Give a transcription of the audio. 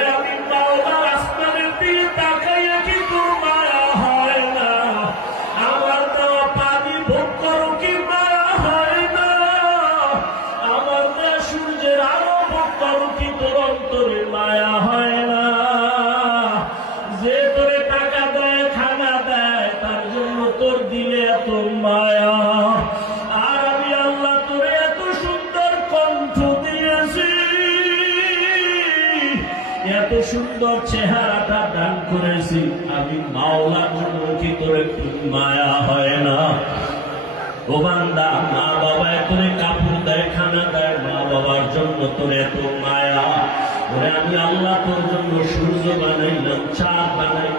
ওরে আমি মাওলার আসমানের দিকে তাকাইয়া কি তোর মায়া হয় না? আমার দেওয়া পানি ভোগ করো কি মায়া হয় না? আমার দেওয়া সূর্যের আলো ভোগ করো কি তোর অন্তরে মায়া হয় না? যে তোরে টাকা দেয়, খানা দেয়, তার জন্য তোর দিলে এত মায়া। আর আমি আল্লাহ তোরে এত সুন্দর কণ্ঠ দিয়েছি, এত সুন্দর চেহারাটা দান করেছি, আমি মাওলার জন্য কি তোর একটু মায়া হয় না? ও বান্দা, মা বাবা তোরে কাপড় দেয়, খানা দেয়, মা বাবার জন্য তোর এত মায়া। ওরে আমি আল্লাহ তোর জন্য সূর্য বানাইলাম, চাঁদ বানাইলাম,